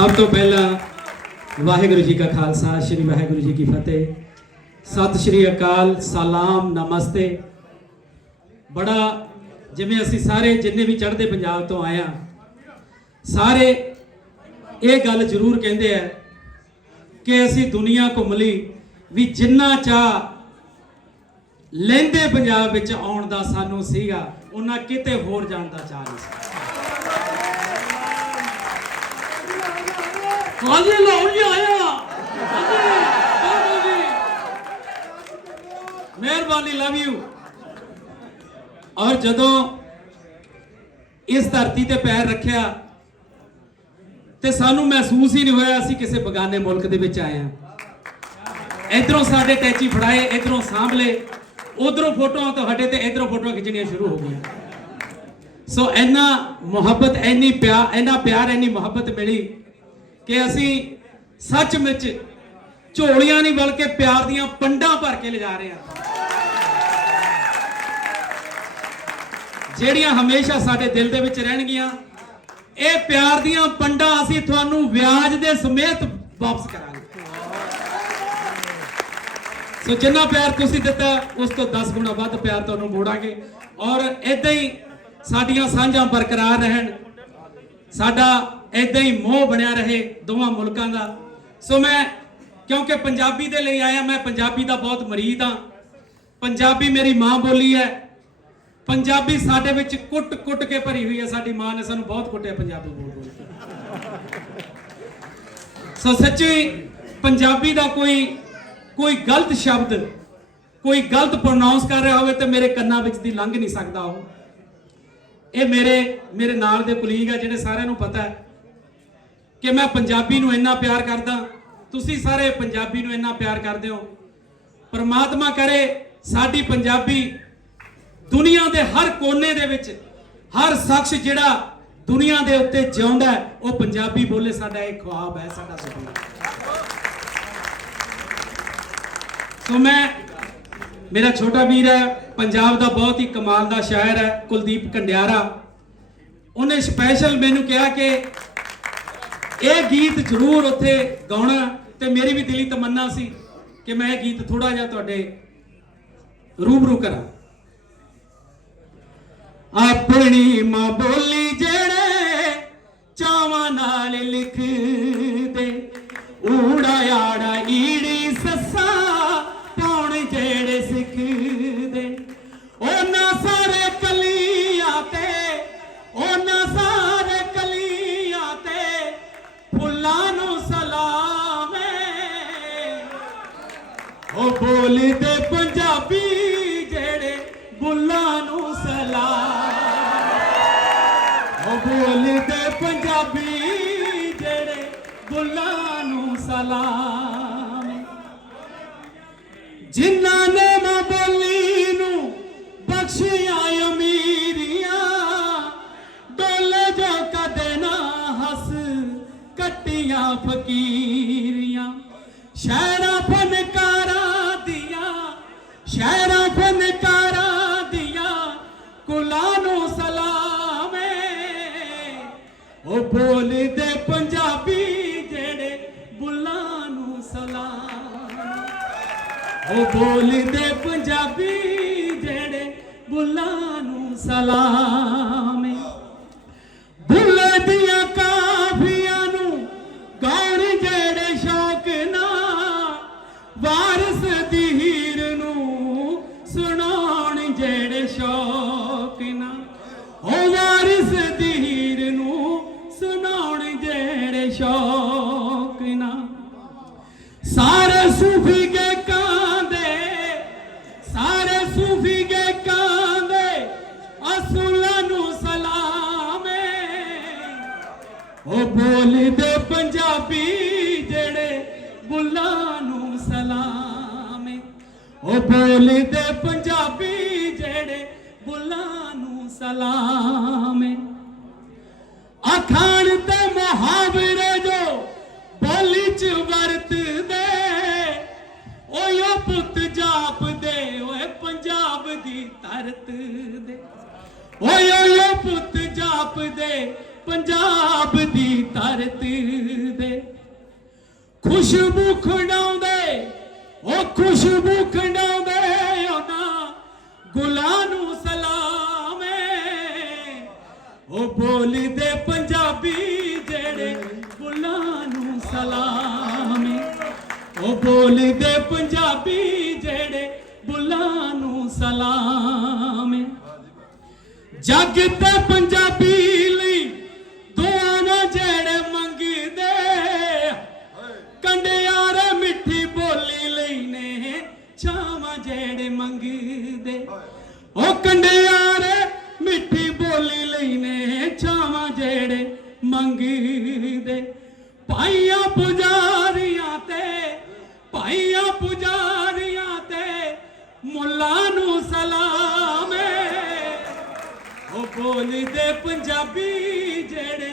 सब तो पहला वाहिगुरु जी का खालसा श्री वाहिगुरु जी की फतेह। सत श्री अकाल, सलाम, नमस्ते। बड़ा जिमें असी सारे जिन्ने भी चढ़ते पंजाब तो आए हैं, सारे ये गल जरूर कहते हैं कि असी दुनिया घूम ली भी जिन्ना चाह लेंदे पंजाब विच आउण दा सानू सीगा उन्ना किते होर जाण दा चाह नहीं सी। हाजी लाहौर जी आया, मेहरबानी, लव यू। और जदों इस धरती ते पैर रखिया ते सानू महसूस ही नहीं होया असी किसी बगाने मुल्क दे विच आए हैं। इधरों साडे टैची फड़ाए, इधरों सांभ ले, उधरों फोटो तो हटे ते इधरों फोटो खिंचनियां शुरू हो गई। सो इन्ना मुहब्बत, इन्नी प्यार, इन्ना प्यार, इन्नी मुहब्बत मिली कि असी सचमुच झोलियां नहीं बल्कि प्यार दियां पंडां भर के ले जा रहे हैं, ਜਿਹੜੀਆਂ हमेशा साडे दिल दे विच रहणगियां। ਇਹ प्यार दियां पंडां ਅਸੀਂ ਤੁਹਾਨੂੰ ਵਿਆਜ ਦੇ ਸਮੇਤ ਵਾਪਸ ਕਰਾਂਗੇ। ਸੋ ਜਿੰਨਾ ਪਿਆਰ ਤੁਸੀਂ ਦਿੱਤਾ ਉਸ ਤੋਂ 10 ਗੁਣਾ ਵੱਧ ਪਿਆਰ ਤੁਹਾਨੂੰ ਮੋੜਾਂਗੇ ਔਰ ਇਦਾਂ ਹੀ ਸਾਡੀਆਂ ਸਾਂਝਾਂ ਬਰਕਰਾਰ ਰਹਿਣ, ਸਾਡਾ ਇਦਾਂ ਹੀ ਮੋਹ ਬਣਿਆ ਰਹੇ ਦੋਵਾਂ ਮੁਲਕਾਂ ਦਾ। ਸੋ ਮੈਂ ਕਿਉਂਕਿ ਪੰਜਾਬੀ ਦੇ ਲਈ ਆਇਆ, ਮੈਂ ਪੰਜਾਬੀ ਦਾ ਬਹੁਤ ਮਰੀਦ ਹਾਂ। ਪੰਜਾਬੀ ਮੇਰੀ ਮਾਂ ਬੋਲੀ ਹੈ। पंजाबी साडे विच कुट कुट के भरी हुई है। साडी मां ने सानू बहुत कुटिया पंजाबी बोल बोल के। सो सच्ची पंजाबी दा कोई गलत शब्द, कोई गलत प्रोनाउंस कर रहा हो तो मेरे कन्ना विच दी लंघ नहीं सकता। हो ये मेरे नाल दे कुलीग है जिन्हें सारे नू पता है कि मैं पंजाबी नू इन्ना प्यार करदा, तुसी सारे पंजाबी नू इन्ना प्यार करदे हो। परमात्मा करे साडी पंजाबी दुनिया के हर कोने दे विच हर शख्स जिहड़ा दुनिया के उत्ते जिउंदा है वो पंजाबी बोले। साडा एक ख्वाब है, साडा सुपना। तो मैं, मेरा छोटा वीर है, पंजाब का बहुत ही कमाल का शायर है, कुलदीप कंडियारा। उन्हें स्पैशल मैनू कहा कि यह गीत जरूर उत्थे गाउणा ते मेरी भी दिली तमन्ना सी कि मैं यह गीत थोड़ा जिहा तुहाडे रूबरू करा। अपनी मां बोली जेड़े चावां नाल लिख दे, ऊड़ा आड़ा ईड़ी ससा पौण जेड़े सिख दे। ओना सारे कलियां ते, ओना सारे कलियां ते फुल्लां नू सलाम है। ओ बोल दे पंजाबी जेड़े बुल्लां नू सलाम, बोल दे पंजाबी जेड़े बुल्लां नू सलाम। जिन्ना ने मां बोली नू बख्शिया अमीरियां, डोले जो कदे ना हस कट्टियां फकीरियां। शहरा फनकारा दिया, शहरा फनकारा दिया कुलां नू सलाम है। ओ बोल दे पंजाबी जेड़े बुल्लां नू सलाम, ओ बोल दे पंजाबी जेड़े बुल्लां नू सलाम। बुल्ले दियां काफियां नू गाउण जेड़े शौक ना, वारिस दी हीर नू सुनाउण जेड़े शौक ना। ओ वारिस दी हीर नू सुनाउण जेड़े शौक ना। सारे सूफी के कांदे, सारे सूफी के कांदे असुलां नू सलाम है। ओ बोल दे पंजाबी जेड़े बुल्लां नू सलाम है। ओ बोल दे पंजाबी जेड़े बुल्लां नू सलाम है। अखाण ते मुहावरे जो बोली च वरत दे, ओयो पुत जाप दे, ओए पंजाब दी तरत दे। ओयो पुत जाप दे पंजाब दी धरती दे खुशबू खंडाउंदे ओ खुशबू खंडाउंदे उन्हां गुलां नूं सलाम है ओ बोलदे पंजाबी जेड़े गुलां नूं सलाम है ओ बोलदे पंजाबी जेड़े बुलां नूं सलाम है जग ते पंजाबी लई दुआ ना जेड़े मंगदे कंडियारे मिठी बोली लई ने छावां जेड़े मंगदे ओ कंडियारे मिठी बोली लई ने छावां जेड़े मंगदे भाइयां पुजारियां ते भाइयां पुजारियां ते मुल्लां नूं सलाम है ओ बोलदे पंजाबी जेड़े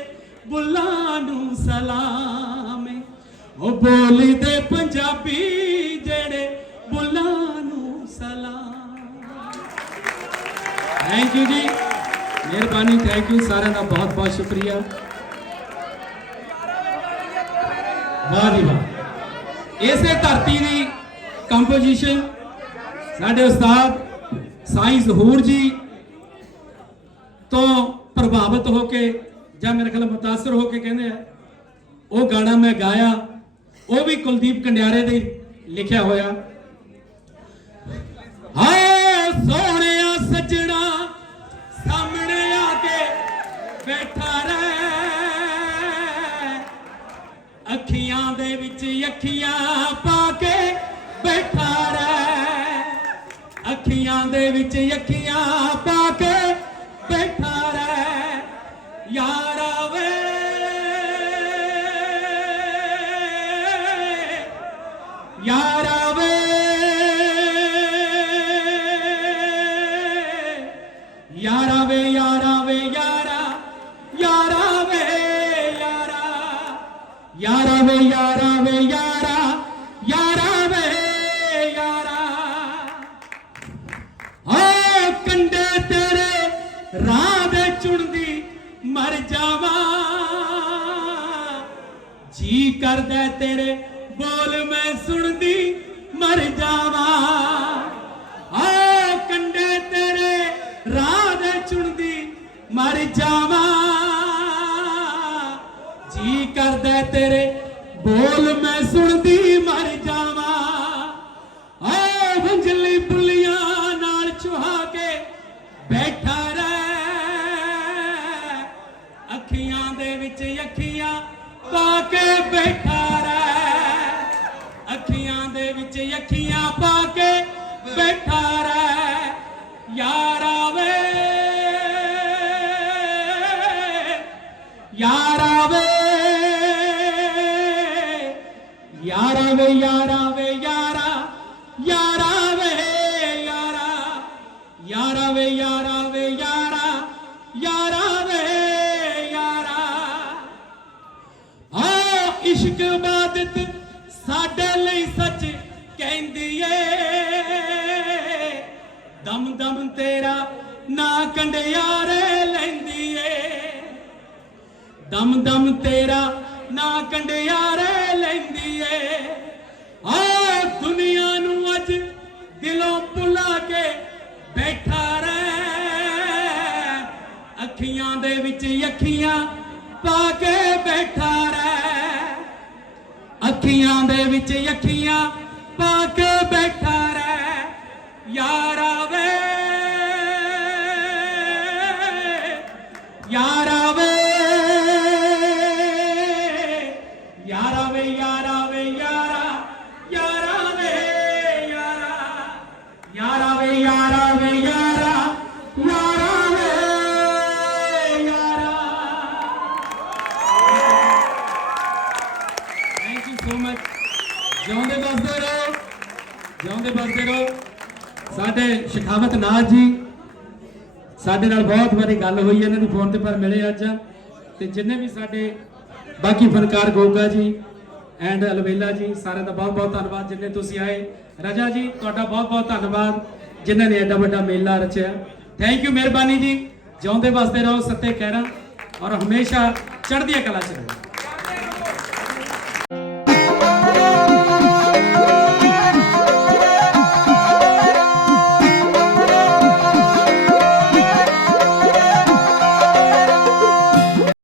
बुल्लां नूं सलाम है ओ बोलदे पंजाबी जेड़े बुल्लां नूं सलाम। थैंक यू जी, मेहरबानी, थैंक यू सारे का बहुत बहुत शुक्रिया। वाह जी वाह, इसे धरती की कंपोजिशन साडे उस्ताद साईं ज़हूर जी तो प्रभावित होके ਜਾਂ मेरे ख्याल मुतासर होके कहते हैं वो गाना मैं गाया, वो भी कुलदीप कंडियारे दे लिखा होया। हाय सोहणिया सजना सामने आके बैठा रहे अखियां दे विच अखियां पाके बैठा रहे अखियां दे विच अखियां पाके बैठा रहे यारा वे यारा वे यारा वे यारा वे यारा यारा वे यारा यारा वे यारा वे यारा यारा वे यारा ओ कंडे तेरे राह दे चुनदी मर जावा जी करदा तेरे बोल मैं सुनदी मर जावा ओ कंडे तेरे राह दे चुनदी मर जावा जी करदा तेरे बोल मैं सुनदी मर जावा ओ वंजली बुलियां नाल चुहा के बैठा अखियां दे विच अखियां पाके बैठा रहे अखियां दे विच अखियां पाके बैठा रहे यारा वे यारा वे यारा वे यारा वे यारा यारा वे यारा यारा वे यारा वे यारा यारा वे इश्क इबादत साडे लई सच कहंदी ए दम दम तेरा ना कंडियारे लैंदी ए दम दम तेरा ना कंडियारे लैंदी ए आ दुनिया नू अज दिलों भुला के बैठा रहे अखियां दे विच अखियां पाके बैठा रहे अखियां दे विच अखियां पाके बैठा रहे यारा वे यारा वे यारा वे यारा वे यारा यारा वे यारा यारा वे यारा वे यारा यारा वे यारा। Thank you so much. ਜਿਉਂਦੇ ਬਸਦੇ ਰਹੋ, ਜਿਉਂਦੇ ਬਸਦੇ ਰਹੋ। ਸਾਡੇ ਸ਼ਿਖਾਵਤ ਨਾਥ ਜੀ ਸਾਡੇ ਨਾਲ ਬਹੁਤ ਵਾਰੀ ਗੱਲ ਹੋਈ ਇਹਨਾਂ ਨੂੰ ਫੋਨ ਤੇ ਪਰ ਮਿਲੇ ਅੱਜ ਤੇ ਜਿੰਨੇ ਵੀ ਸਾਡੇ ਬਾਕੀ ਫਨਕਾਰ ਗੋਗਾ ਜੀ ਐਂਡ ਅਲਵੇਲਾ ਜੀ ਸਾਰਿਆਂ ਦਾ ਬਹੁਤ ਬਹੁਤ ਧੰਨਵਾਦ ਜਿੰਨੇ ਤੁਸੀਂ ਆਏ। ਰਜਾ ਜੀ ਤੁਹਾਡਾ ਬਹੁਤ ਬਹੁਤ ਧੰਨਵਾਦ ਜਿਨ੍ਹਾਂ ਨੇ ਐਡਾ ਵੱਡਾ ਮੇਲਾ ਰਚਿਆ। ਥੈਂਕ ਯੂ, ਮਿਹਰਬਾਨੀ ਜੀ। ਜਿਉਂਦੇ ਵਸਦੇ ਰਹੋ ਸੱਤੇ ਖੈਰਾਂ। ਔਰ ਹਮੇਸ਼ਾ ਚੜ੍ਹਦੀ ਕਲਾ ਚ ਰਹੇ।